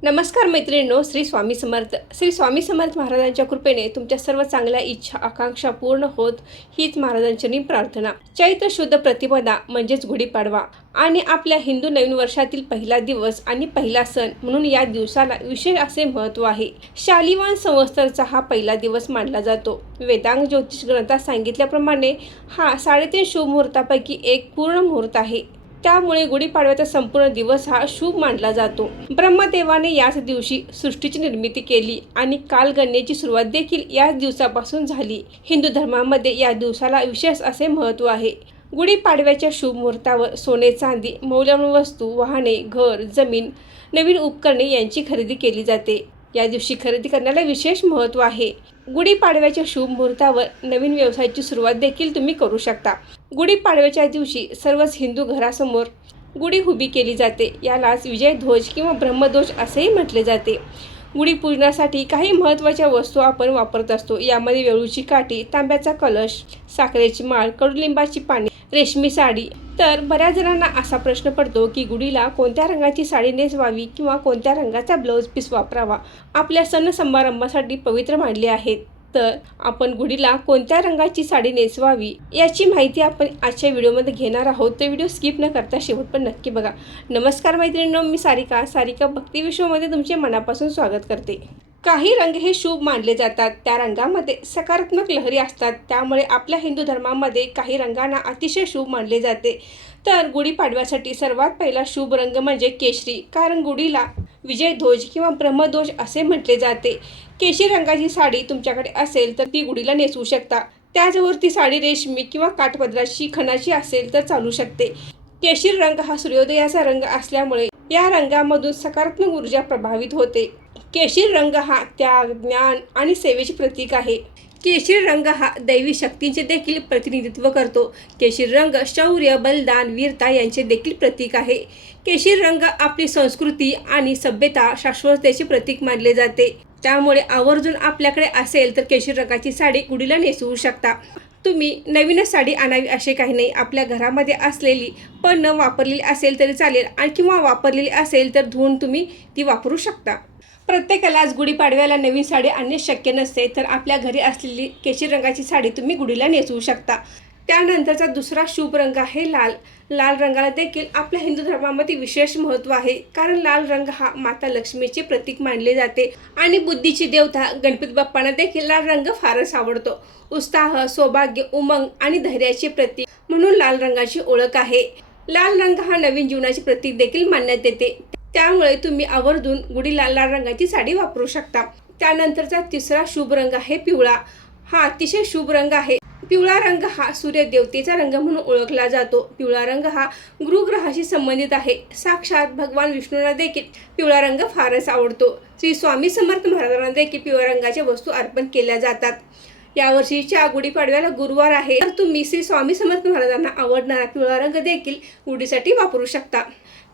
नमस्कार मैत्रिणींनो, श्री स्वामी समर्थ महाराजांच्या कृपेने तुमच्या सर्व चांगल्या इच्छा आकांक्षा पूर्ण होत हीच महाराजांची प्रार्थना। चैत्र शुद्ध प्रतिपदा म्हणजेच गुढीपाडवा आणि आपल्या हिंदू नवीन वर्षातील पहिला दिवस आणि पहिला सण म्हणून या दिवसाला विशेष असे महत्त्व आहे। शालिवान संवत्सरचा हा पहिला दिवस मानला जातो। वेदांग ज्योतिष ग्रंथात सांगितल्याप्रमाणे हा 3.5 शुभ मुहूर्तापैकी एक पूर्ण मुहूर्त आहे। त्यामुळे गुढीपाडव्याचा संपूर्ण दिवस हा शुभ मानला जातो। ब्रह्मदेवाने याच दिवशी सृष्टीची निर्मिती केली आणि कालगणनेची सुरुवात देखील याच दिवसापासून झाली। हिंदू धर्मामध्ये या दिवसाला विशेष असे महत्त्व आहे। गुढीपाडव्याच्या शुभ मुहूर्तावर सोने चांदी, मौल्यवान वस्तू, वाहने, घर, जमीन, नवीन उपकरणे यांची खरेदी केली जाते। या दिवशी खरेदी करण्याला विशेष महत्त्व आहे। गुढीपाडव्याच्या शुभ मुहूर्तावर नवीन व्यवसायाची सुरुवात देखील तुम्ही करू शकता। गुढीपाडव्याच्या दिवशी सर्वच हिंदू घरासमोर गुढी उभी केली जाते। यालाच विजयध्वज किंवा ब्रह्मध्वज असेही म्हटले जाते। गुढीपूजनासाठी काही महत्त्वाच्या वस्तू आपण वापरत असतो। यामध्ये वेळूची काठी, तांब्याचा कलश, साखरेची माळ, कडुलिंबाची पाने, रेशमी साडी। तर बऱ्याच जणांना असा प्रश्न पडतो की गुढीला कोणत्या रंगाची साडी नेसवावी किंवा कोणत्या रंगाचा ब्लाऊज पीस वापरावा। आपल्या सण समारंभासाठी पवित्र मानले आहेत, तर आपण गुढीला कोणत्या रंगाची साडी नेसवावी याची माहिती आपण आजच्या व्हिडिओमध्ये घेणार आहोत। तर व्हिडिओ स्किप न करता शेवट पण नक्की बघा। नमस्कार मैत्रिणींनो, मी सारिका भक्ती विश्वमध्ये तुमचे मनापासून स्वागत करते। काही रंग हे शुभ मानले जातात। त्या रंगामध्ये सकारात्मक लहरी असतात। त्यामुळे आपल्या हिंदू धर्मामध्ये काही रंगांना अतिशय शुभ मानले जाते। तर गुढीपाडव्यासाठी सर्वात पहिला शुभ रंग म्हणजे केशरी, कारण गुढीला विजयध्वज किंवा ब्रह्मध्वज असे म्हटले जाते। केशरी रंगाची साडी तुमच्याकडे असेल तर ती गुढीला नेसवू शकता। त्याचबरोबर ती साडी रेशमी किंवा काठपदराची खणाची असेल तर चालू शकते। केशरी रंग हा सूर्योदयाचा रंग असल्यामुळे या रंगामधून सकारात्मक ऊर्जा प्रभावित होते। केशरी रंग हा त्याग, ज्ञान आणि सेवेचे प्रतीक आहे। केशरी रंग हा दैवी शक्तींचे देखील प्रतिनिधित्व करतो। केशरी रंग शौर्य, बलिदान, वीरता यांचे देखील प्रतीक आहे। केशरी रंग आपली संस्कृती आणि सभ्यता, शाश्वततेचे प्रतीक मानले जाते। त्यामुळे आवर्जून आपल्याकडे असेल तर केशरी रंगाची साडी गुढीला नेसवू शकता। तुम्ही नवीनच साडी आणावी असे काही नाही। आपल्या घरामध्ये असलेली पण न वापरलेली असेल तरी चालेल आणि किंवा वापरलेली असेल तर धुवून तुम्ही ती वापरू शकता। प्रत्येकालाच गुढीपाडव्याला नवीन साडी आणणे शक्य नसते, तर आपल्या घरी असलेली केशरी रंगाची साडी तुम्ही गुढीला नेसवू शकता। त्यानंतरचा दुसरा शुभ रंग आहे लाल। लाल रंगाला देखील आपल्या हिंदू धर्मामध्ये विशेष महत्त्व आहे, कारण लाल रंग हा माता लक्ष्मीचे प्रतीक मानले जाते आणि बुद्धीची देवता गणपती बाप्पांना देखील लाल रंग फारच आवडतो। उत्साह, सौभाग्य, उमंग आणि धैर्याचे प्रतीक म्हणून लाल रंगाची ओळख आहे। लाल रंग हा नवीन जीवनाचे प्रतीक देखील मानण्यात येते। त्यामुळे तुम्ही आवर्जून गुढीला लाल रंगाची साडी वापरू शकता। त्यानंतरचा तिसरा शुभ रंग आहे पिवळा। हा अतिशय शुभ रंग आहे। पिवळा रंग हा सूर्य देवतेचा रंग म्हणून ओळखला जातो। पिवळा रंग हा गुरुग्रहाशी संबंधित आहे। साक्षात भगवान विष्णूंना देखील पिवळा रंग फारच आवडतो। श्री स्वामी समर्थ महाराजांना देखील पिवळ्या रंगाच्या वस्तू अर्पण केल्या जातात। यावर्षीच्या गुढीपाडव्याला गुरुवार आहे, तर तुम्ही श्री स्वामी समर्थ महाराजांना आवडणारा पिवळा रंग देखील गुढीसाठी वापरू शकता।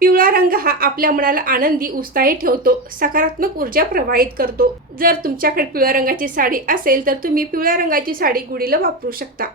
पिवळा रंग हा आपल्या मनाला आनंदी, उत्साही ठेवतो, सकारात्मक ऊर्जा प्रवाहित करतो। जर तुमच्याकडे पिवळ्या रंगाची साडी असेल तर तुम्ही पिवळ्या रंगाची साडी गुढीला वापरू शकता।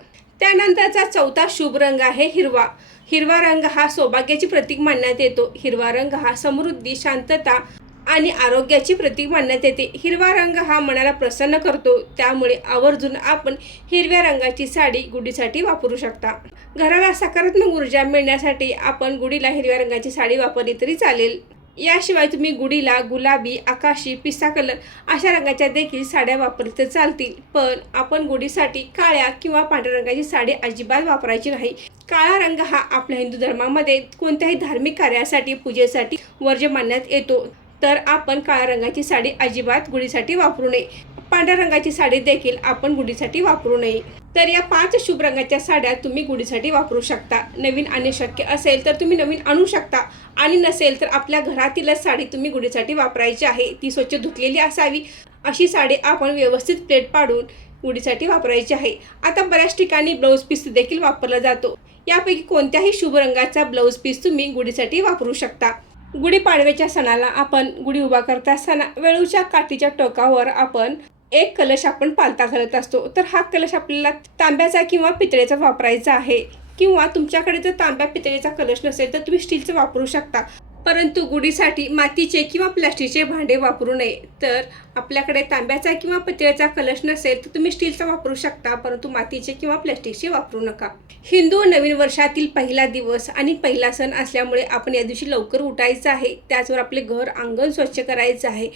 त्यानंतरचा चौथा शुभ रंग आहे हिरवा। हिरवा रंग हा सौभाग्याचे प्रतीक मानण्यात येतो। हिरवा रंग हा समृद्धी, शांतता आणि आरोग्याचे प्रतीक मानण्यात येते। हिरवा रंग हा मनाला प्रसन्न करतो। त्यामुळे आवर्जून आपण हिरव्या रंगाची साडी गुढीसाठी वापरू शकता। घराला सकारात्मक ऊर्जा मिळण्यासाठी आपण गुढीला हिरव्या रंगाची साडी वापरली तरी चालेल। याशिवाय तुम्ही गुढीला गुलाबी, आकाशी, पिस्ता कलर अशा रंगाच्या देखील साड्या वापरल्या तर चालतील, पण आपण गुढीसाठी काळ्या किंवा पांढऱ्या रंगाची साडी अजिबात वापरायची नाही। काळा रंग हा आपल्या हिंदू धर्मामध्ये कोणत्याही धार्मिक कार्यासाठी, पूजेसाठी वर्ज्य मानण्यात येतो, तर आपण काळ्या रंगाची साडी अजिबात गुढीसाठी वापरू नये। पांढऱ्या रंगाची साडी देखील आपण गुढीसाठी वापरू नये। तर या 5 शुभ रंगाच्या साड्या तुम्ही गुढीसाठी वापरू शकता। नवीन आणणे शक्य असेल तर तुम्ही नवीन आणू शकता आणि नसेल तर आपल्या घरातीलच साडी तुम्ही गुढीसाठी वापरायची आहे। ती स्वच्छ धुतलेली असावी अशी साडी आपण व्यवस्थित प्लेट पाडून गुढीसाठी वापरायची आहे। आता बऱ्याच ठिकाणी ब्लाऊज पीस देखील वापरला जातो। यापैकी कोणत्याही शुभ रंगाचा ब्लाऊज पीस तुम्ही गुढीसाठी वापरू शकता। गुढीपाडव्याच्या सणाला आपण गुढी उभा करत असताना वेळूच्या काठीच्या टोकावर आपण एक कलश आपण पालथा घालत असतो। तर हा कलश आपल्याला तांब्याचा किंवा पितळेचा वापरायचा आहे, किंवा तुमच्याकडे जर तांब्या पितळेचा कलश नसेल तर तुम्ही स्टीलचा वापरू शकता। परंतु गुढीसाठी मातीचे किंवा प्लास्टिकचे भांडे वापरू नये. तर आपल्याकडे तांब्याचा किंवा पितळेचा कलश नसेल तर तुम्ही स्टीलचा वापरू शकता, परंतु मातीचे किंवा प्लास्टिकचे वापरू नका. हिंदू नवीन वर्षातील पहिला दिवस आणि पहिला सण असल्यामुळे आपण या दिवशी लवकर उठायचं आहे. त्याचवर आपले घर अंगण स्वच्छ करायचं आहे.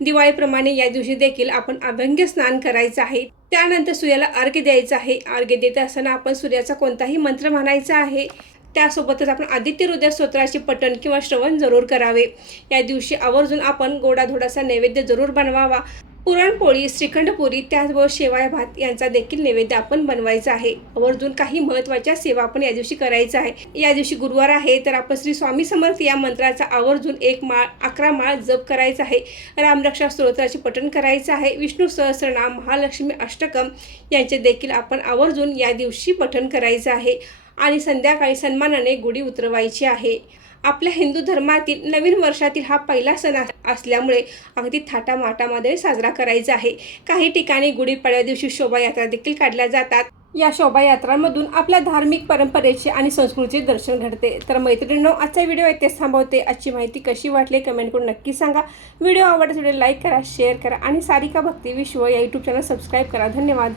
दिवाळीप्रमाणे या दिवशी देखील आपण अभ्यंग स्नान करायचं आहे. त्यानंतर सूर्याला अर्घ्य द्यायचं आहे. अर्घ्य देत असताना आपण सूर्याचा कोणताही मंत्र म्हणायचा आहे. त्यासोबतच आपण आदित्य हृदय स्तोत्राचे पठण किंवा श्रवण जरूर करावे. या दिवशी आवर्जून आपण गोडाधोडाचा नैवेद्य जरूर बनवावा. पुरणपोळी, श्रीखंडपुरी, त्याचबरोबर शेवया भात यांचा देखील नैवेद्य आपण बनवायचा आहे. आवर्जून काही महत्त्वाच्या सेवा आपण या दिवशी करायचं आहे. या दिवशी गुरुवार आहे तर आपण श्री स्वामी समर्थ या मंत्राचा आवर्जून 1 माळ 11 माळ जप करायचा आहे. रामरक्षा स्तोत्राचे पठण करायचं आहे. विष्णू सहस्रनाम, महालक्ष्मी अष्टकम यांचे देखील आपण आवर्जून या दिवशी पठण करायचं आहे. आणि संध्याकाळी सन्मानाने गुढी उतरवायची आहे. आपल्या हिंदू धर्मातील नवीन वर्षातील हा पहिला सण असल्यामुळे अगदी थाटामाटामध्ये साजरा करायचा आहे. काही ठिकाणी गुढीपाडव्या दिवशी शोभायात्रा देखील काढल्या जातात. या शोभायात्रांमधून आपल्या धार्मिक परंपरेचे आणि संस्कृतीचे दर्शन घडते. तर मैत्रिणींनो, आजचा व्हिडिओ इथेच थांबवते. आजची माहिती कशी वाटली कमेंट करून नक्की सांगा. व्हिडिओ आवडल्यास व्हिडिओ लाईक करा, शेअर करा आणि सारिका भक्ती विश्व या यूट्यूब चॅनल सबस्क्राईब करा. धन्यवाद.